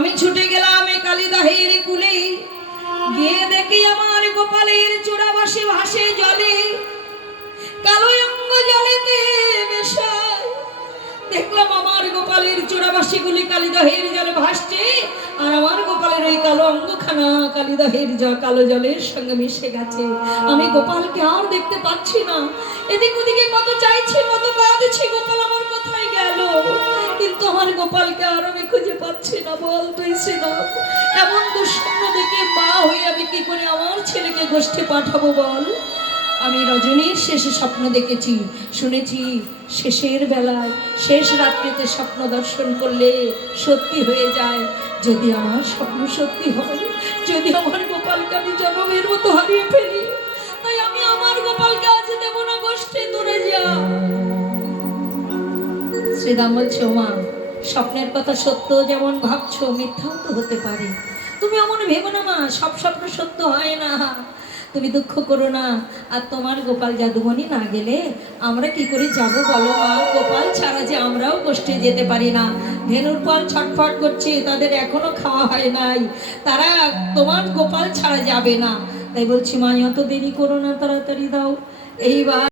আমি ছুটে গেলাম এই কালিদাহের কুলে, গিয়ে দেখি আমার গোপালের চূড়াবাসী ভাসে জলে, কালো অঙ্গ জলেতে মেশায়। দেখলাম আমার গোপালের চূড়াবাসী গুলি কালিদাহের জলে ভাসছে, আর আমার গোপালের ওই কালো অঙ্গখানা কালিদাহের কালো জলের সঙ্গে মিশে গেছে। আমি গোপালকে আর দেখতে পাচ্ছি না। এদিক ওদিকে কত চাইছি, কত কাঁদছি, গোপাল আমার কোথায় গেল? কিন্তু আমার গোপালকে আর আমি খুঁজে পাচ্ছি না। বল তুই শ্রীরাম, এমন দুঃস্বপ্ন দেখে মা হয়ে আমি কি করে আমার ছেলেকে গোষ্ঠী পাঠাবো বল? আমি রজনীর শেষে স্বপ্ন দেখেছি, শুনেছি শেষের বেলায় শেষ রাত্রিতে স্বপ্ন দর্শন করলে সত্যি হয়ে যায়। যদি আমার স্বপ্ন সত্যি হয়, যদি আমার গোপালকে আমি জনমের মতো হারিয়ে ফেলি, তাই আমি আমার গোপালকে আজ দেব না গোষ্ঠী, দূরে যা। শ্রীরাম বলছে, ওমা, স্বপ্নের কথা সত্য যেমন ভাবছো, মিথ্যাও তো হতে পারে। তুমি এমন ভেবো না মা, সব স্বপ্ন সত্য হয় না। তুমি দুঃখ করো না। আর তোমার গোপাল জাদুমণি না গেলে আমরা কি করে যাব বলো মা? গোপাল ছাড়া যে আমরাও গোষ্ঠী যেতে পারি না। ধেনুর পাল ছটফট করছে, তাদের এখনো খাওয়া হয় নাই, তারা তোমার গোপাল ছাড়া যাবে না। তাই বলছি মা, অত দেরি করো না, তাড়াতাড়ি দাও। এইবার